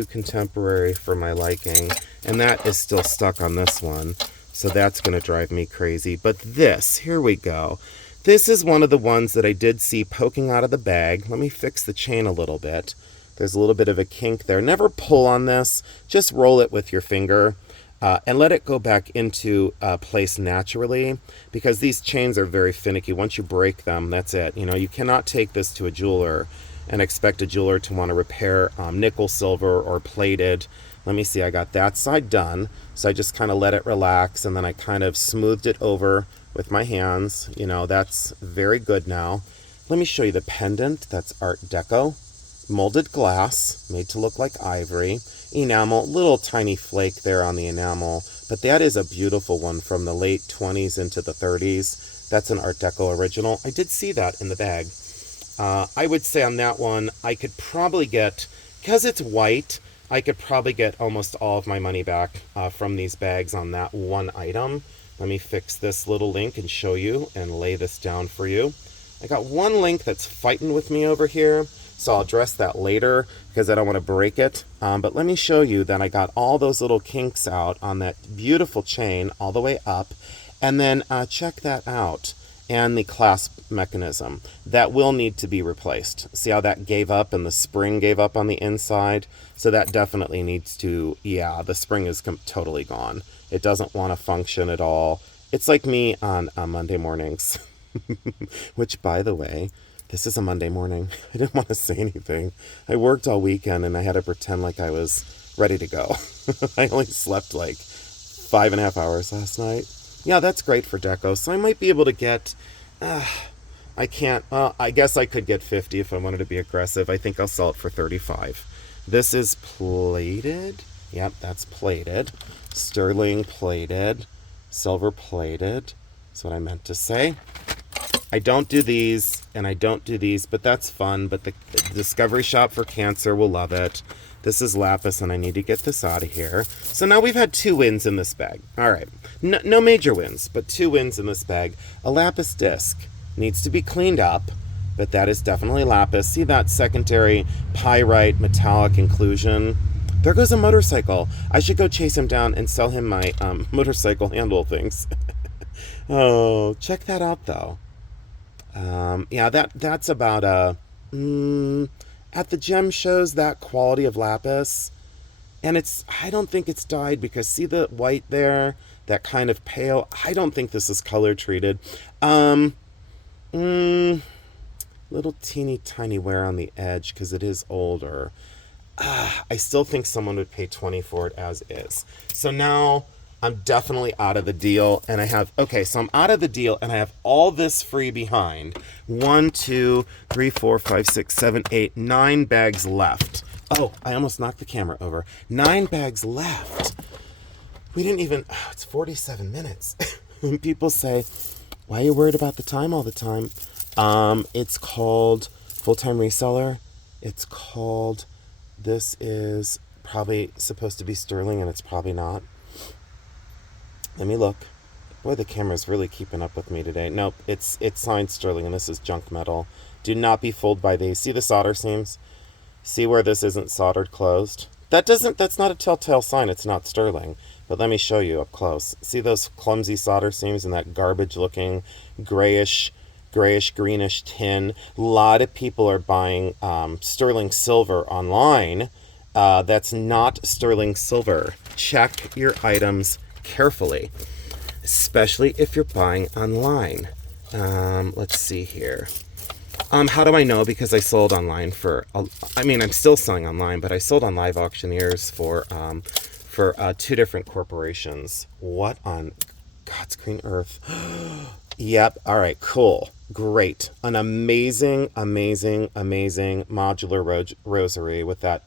contemporary for my liking. And that is still stuck on this one. So that's going to drive me crazy. But this, here we go. This is one of the ones that I did see poking out of the bag. Let me fix the chain a little bit. There's a little bit of a kink there. Never pull on this. Just roll it with your finger and let it go back into place naturally, because these chains are very finicky. Once you break them, that's it. You cannot take this to a jeweler and expect a jeweler to want to repair nickel, silver, or plated. Let me see, I got that side done. So I just kind of let it relax, and then I kind of smoothed it over with my hands. You know, that's very good now. Let me show you the pendant. That's Art Deco. Molded glass, made to look like ivory. Enamel, little tiny flake there on the enamel. But that is a beautiful one from the late 20s into the 30s. That's an Art Deco original. I did see that in the bag. I would say on that one, I could probably get, because it's white, I could probably get almost all of my money back from these bags on that one item. Let me fix this little link and show you and lay this down for you. I got one link that's fighting with me over here, so I'll address that later because I don't want to break it. But let me show you that I got all those little kinks out on that beautiful chain all the way up. And then check that out. And the clasp mechanism. That will need to be replaced. See how that gave up and the spring gave up on the inside? So that definitely needs to, yeah, the spring is totally gone. It doesn't want to function at all. It's like me on Monday mornings. Which, by the way, this is a Monday morning. I didn't want to say anything. I worked all weekend and I had to pretend like I was ready to go. I only slept like 5.5 hours last night. Yeah, that's great for deco. So I might be able to get, I can't, I guess I could get 50 if I wanted to be aggressive. I think I'll sell it for 35. This is plated. Yep, that's plated. Sterling plated. Silver plated. That's what I meant to say. I don't do these, and I don't do these, but that's fun. But the Discovery Shop for Cancer will love it. This is lapis, and I need to get this out of here. So now we've had 2 wins in this bag. All right. No major wins, but 2 wins in this bag. A lapis disc needs to be cleaned up, but that is definitely lapis. See that secondary pyrite metallic inclusion? There goes a motorcycle. I should go chase him down and sell him my motorcycle handle things. Oh, check that out, though. Yeah, that's about at the gem shows, that quality of lapis. And I don't think it's dyed because see the white there? That kind of pale. I don't think this is color treated. Little teeny tiny wear on the edge because it is older. I still think someone would pay 20 for it as is. So now I'm definitely out of the deal, and so I'm out of the deal, and I have all this free behind. 1, 2, 3, 4, 5, 6, 7, 8, 9 bags left. Oh, I almost knocked the camera over. 9 bags left. We didn't even, it's 47 minutes. When people say, why are you worried about the time all the time? It's called Full-Time Reseller. It's called, this is probably supposed to be sterling, and it's probably not. Let me look. Boy, the camera's really keeping up with me today. Nope, it's signed sterling, and this is junk metal. Do not be fooled by these. See the solder seams? See where this isn't soldered closed? That's not a telltale sign it's not sterling. But let me show you up close. See those clumsy solder seams and that garbage-looking grayish, greenish tin? A lot of people are buying sterling silver online. That's not sterling silver. Check your items carefully, especially if you're buying online. Let's see here. How do I know? Because I sold online I'm still selling online, but I sold on Live Auctioneers for 2 different corporations. What on God's green earth? Yep. All right. Cool. Great. An amazing modular rosary with that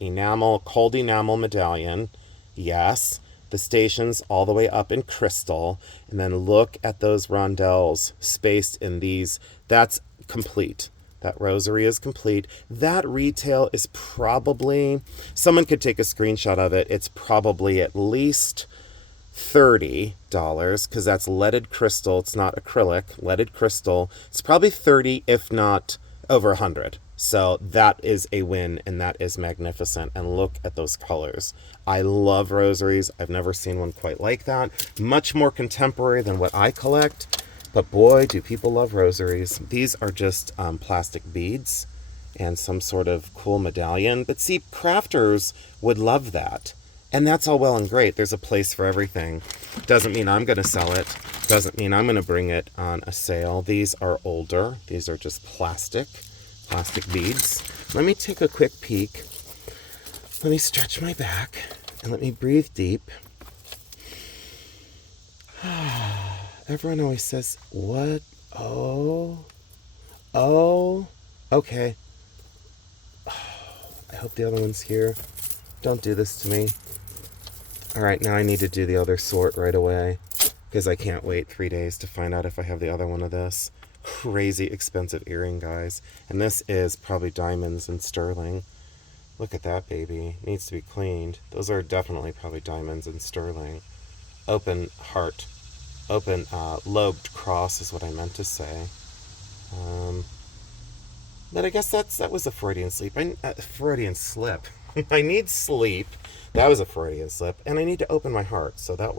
cold enamel medallion. Yes. The stations all the way up in crystal. And then look at those rondelles spaced in these. That's complete. That rosary is complete. That retail is probably, someone could take a screenshot of it. It's probably at least $30 because that's leaded crystal. It's not acrylic, leaded crystal. It's probably 30, if not over 100. So that is a win, and that is magnificent. And look at those colors. I love rosaries. I've never seen one quite like that. Much more contemporary than what I collect. But boy, do people love rosaries. These are just plastic beads and some sort of cool medallion. But see, crafters would love that. And that's all well and great. There's a place for everything. Doesn't mean I'm going to sell it. Doesn't mean I'm going to bring it on a sale. These are older. These are just plastic plastic beads. Let me take a quick peek. Let me stretch my back and let me breathe deep. Everyone always says, what? Oh, okay. I hope the other one's here. Don't do this to me. All right, now I need to do the other sort right away because I can't wait 3 days to find out if I have the other one of this. Crazy expensive earring, guys. And this is probably diamonds and sterling. Look at that, baby. Needs to be cleaned. Those are definitely probably diamonds and sterling. Open heart. Open lobed cross is what I meant to say. But I guess that was a Freudian sleep. Freudian slip. I need sleep. That was a Freudian slip. And I need to open my heart. So that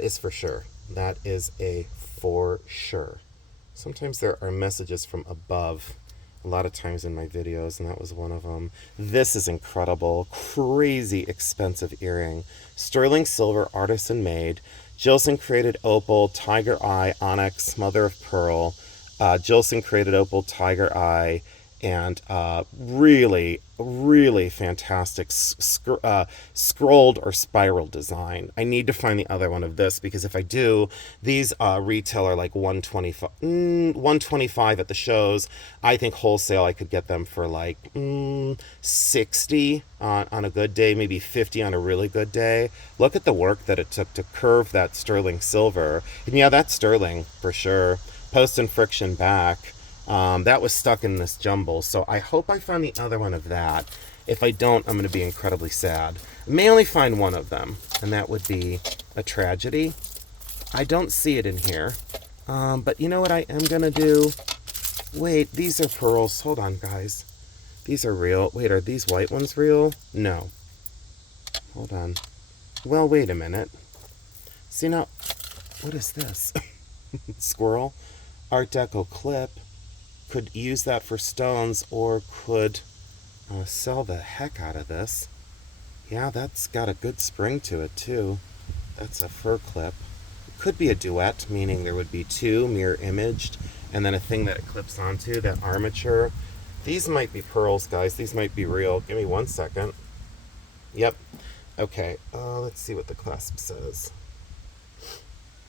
is for sure. That is a for sure. Sometimes there are messages from above. A lot of times in my videos, and that was one of them. This is incredible. Crazy expensive earring. Sterling silver, artisan made. Jilson created opal, tiger eye, onyx, mother of pearl. Jilson created opal, tiger eye, and really, really fantastic scrolled or spiral design. I need to find the other one of this because if I do, these retail are like $125 at the shows. I think wholesale I could get them for like $60 on a good day, maybe $50 on a really good day. Look at the work that it took to curve that sterling silver. And yeah, that's sterling for sure. Post and friction back. That was stuck in this jumble, so I hope I find the other one of that. If I don't, I'm going to be incredibly sad. I may only find one of them, and that would be a tragedy. I don't see it in here, but you know what I am going to do? Wait, these are pearls. Hold on, guys. These are real. Wait, are these white ones real? No. Hold on. Well, wait a minute. See now, what is this? Squirrel? Art Deco clip. Could use that for stones or could sell the heck out of this. Yeah, that's got a good spring to it too. That's a fur clip. It could be a duet, meaning there would be two mirror imaged and then a thing that it clips onto, that armature. These might be pearls, guys. These might be real. Give me 1 second. Yep. Okay, let's see what the clasp says.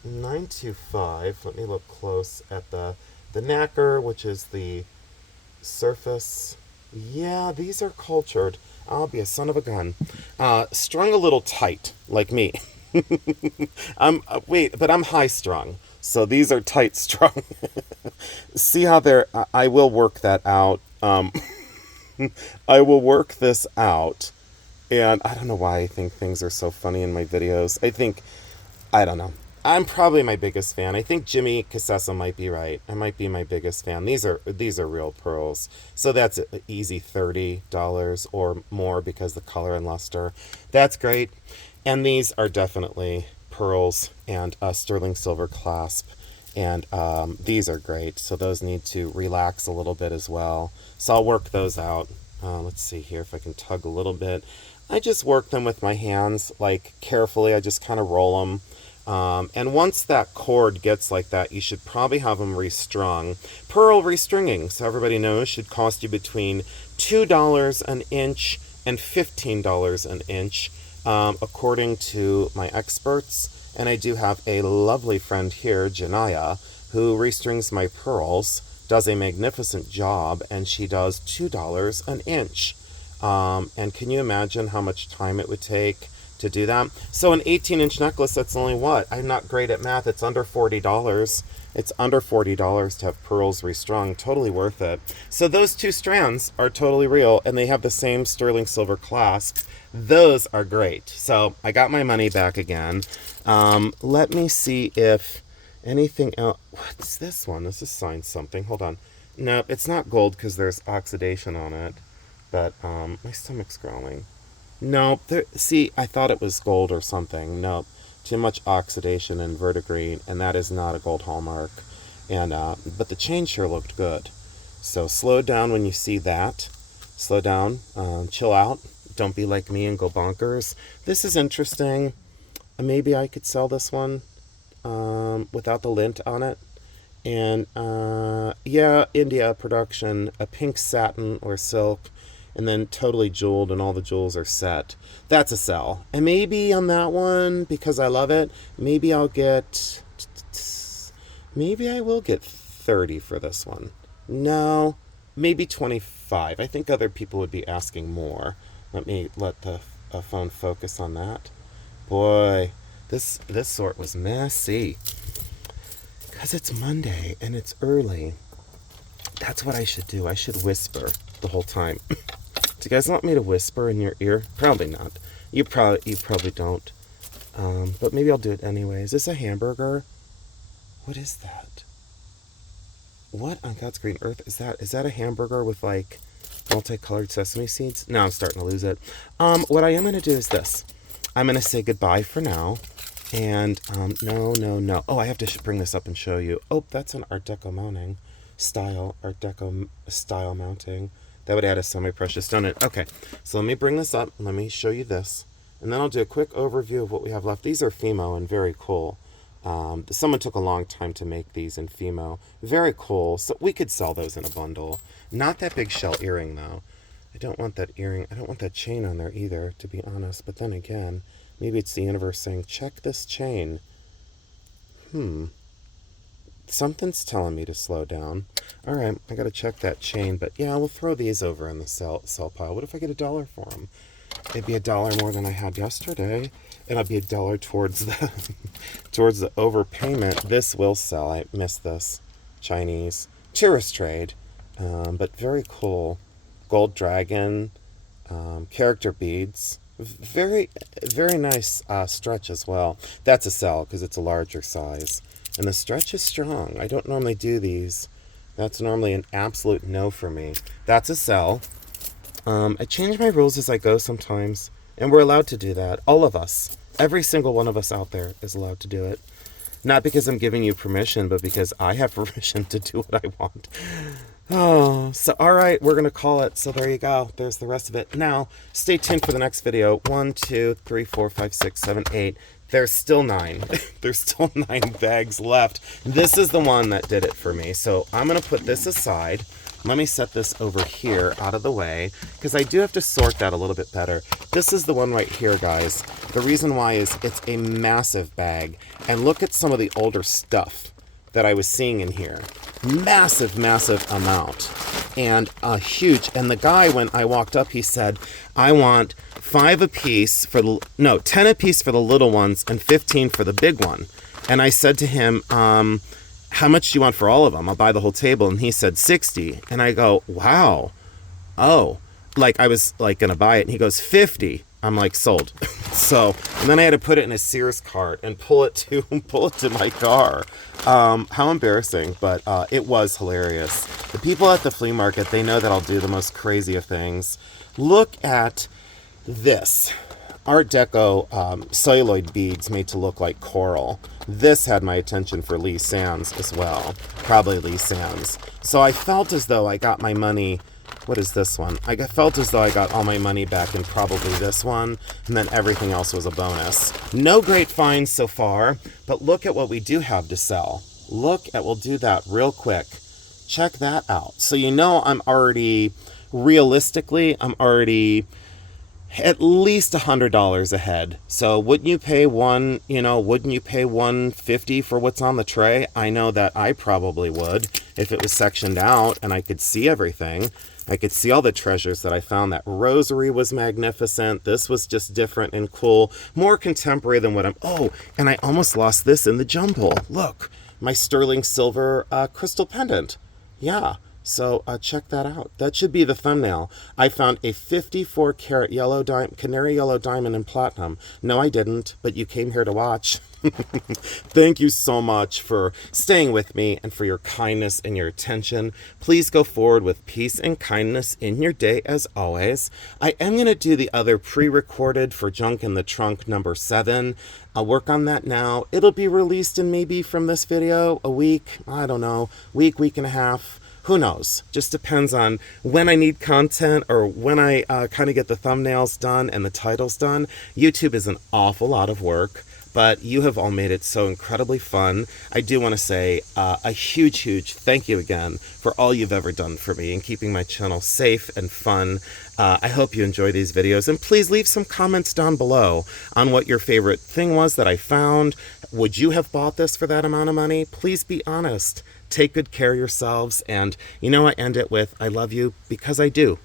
925. Let me look close at the nacre, which is the surface. Yeah, these are cultured. I'll be a son of a gun. Strung a little tight, like me. But I'm high strung, so these are tight strung. See how they're. I will work that out. I will work this out, and I don't know why I think things are so funny in my videos. I don't know. I'm probably my biggest fan. I think Jimmy Cassessa might be right. I might be my biggest fan. These are real pearls. So that's an easy $30 or more because the color and luster. That's great. And these are definitely pearls and a sterling silver clasp. And these are great. So those need to relax a little bit as well. So I'll work those out. Let's see here if I can tug a little bit. I just work them with my hands, like carefully. I just kind of roll them. And once that cord gets like that, you should probably have them restrung. Pearl restringing, so everybody knows, should cost you between $2 an inch and $15 an inch, according to my experts. And I do have a lovely friend here, Janaya, who restrings my pearls, does a magnificent job, and she does $2 an inch. And can you imagine how much time it would take to do that? So an 18-inch necklace, that's only what? I'm not great at math. It's under $40. It's under $40 to have pearls restrung. Totally worth it. So those two strands are totally real, and they have the same sterling silver clasp. Those are great. So I got my money back again. Let me see if anything else. What's this one? This is signed something. Hold on. No, it's not gold because there's oxidation on it. But my stomach's growling. No, see, I thought it was gold or something. Nope, too much oxidation in verdigris, and that is not a gold hallmark. And but the chain sure looked good. So slow down when you see that. Slow down, chill out. Don't be like me and go bonkers. This is interesting. Maybe I could sell this one without the lint on it. And yeah, India production, a pink satin or silk, and then totally jeweled, and all the jewels are set. That's a sell. And maybe on that one, because I love it, maybe I'll get, maybe I will get 30 for this one. No, maybe 25. I think other people would be asking more. Let me let the phone focus on that. Boy, this sort was messy. Because it's Monday and it's early. That's what I should do. I should whisper the whole time. Do you guys want me to whisper in your ear? Probably not. You probably don't. But maybe I'll do it anyway. Is this a hamburger? What is that? What on God's green earth is that? Is that a hamburger with like multicolored sesame seeds? No, I'm starting to lose it. What I am going to do is this. I'm going to say goodbye for now. And no. Oh, I have to bring this up and show you. Oh, that's an Art Deco mounting style. Art Deco style mounting. That would add a semi-precious stone in it. Okay, so let me bring this up. Let me show you this. And then I'll do a quick overview of what we have left. These are Fimo and very cool. Someone took a long time to make these in Fimo. Very cool. So we could sell those in a bundle. Not that big shell earring, though. I don't want that earring. I don't want that chain on there either, to be honest. But then again, maybe it's the universe saying, check this chain. Something's telling me to slow down. All right, I got to check that chain. But yeah, we'll throw these over in the sell pile. What if I get $1 for them? It'd be $1 more than I had yesterday. And it'll be $1 towards the towards the overpayment. This will sell. I missed this. Chinese. Tourist trade. But very cool. Gold dragon. Character beads. Very nice stretch as well. That's a sell because it's a larger size. And the stretch is strong. I don't normally do these. That's normally an absolute no for me. That's a sell. I change my rules as I go sometimes. And we're allowed to do that. All of us. Every single one of us out there is allowed to do it. Not because I'm giving you permission, but because I have permission to do what I want. Oh, so all right, we're going to call it. So there you go. There's the rest of it. Now, stay tuned for the next video. 1, 2, 3, 4, 5, 6, 7, 8. There's still 9. There's still 9 bags left. This is the one that did it for me. So I'm going to put this aside. Let me set this over here out of the way because I do have to sort that a little bit better. This is the one right here, guys. The reason why is it's a massive bag. And look at some of the older stuff that I was seeing in here. Massive amount. And huge. And the guy, when I walked up, he said, I want 5 apiece for the, no, 10 apiece for the little ones and 15 for the big one. And I said to him, how much do you want for all of them? I'll buy the whole table. And he said 60. And I go, wow. Oh, like I was like going to buy it. And he goes 50. I'm like, sold. So, and then I had to put it in a Sears cart and pull it to my car. How embarrassing, but it was hilarious. The people at the flea market, they know that I'll do the most crazy of things. Look at this. Art Deco celluloid beads made to look like coral. This had my attention for Lee Sands as well. Probably Lee Sands. So I felt as though I got my money. What is this one? I felt as though I got all my money back in probably this one, and then everything else was a bonus. No great finds so far, but look at what we do have to sell. We'll do that real quick. Check that out. So you know I'm already at least $100 ahead. So wouldn't you pay $150 for what's on the tray? I know that I probably would if it was sectioned out and I could see everything. I could see all the treasures that I found. That rosary was magnificent. This was just different and cool. More contemporary than what oh, and I almost lost this in the jumble. Look, my sterling silver crystal pendant. Yeah. So check that out. That should be the thumbnail. I found a 54 karat canary yellow diamond in platinum. No, I didn't, but you came here to watch. Thank you so much for staying with me and for your kindness and your attention. Please go forward with peace and kindness in your day as always. I am going to do the other pre-recorded for Junk in the Trunk number 7. I'll work on that now. It'll be released in maybe from this video a week. I don't know. Week and a half. Who knows? Just depends on when I need content or when I kind of get the thumbnails done and the titles done. YouTube is an awful lot of work, but you have all made it so incredibly fun. I do want to say a huge thank you again for all you've ever done for me in keeping my channel safe and fun. I hope you enjoy these videos, and please leave some comments down below on what your favorite thing was that I found. Would you have bought this for that amount of money? Please be honest. Take good care of yourselves, and I end it with, I love you because I do.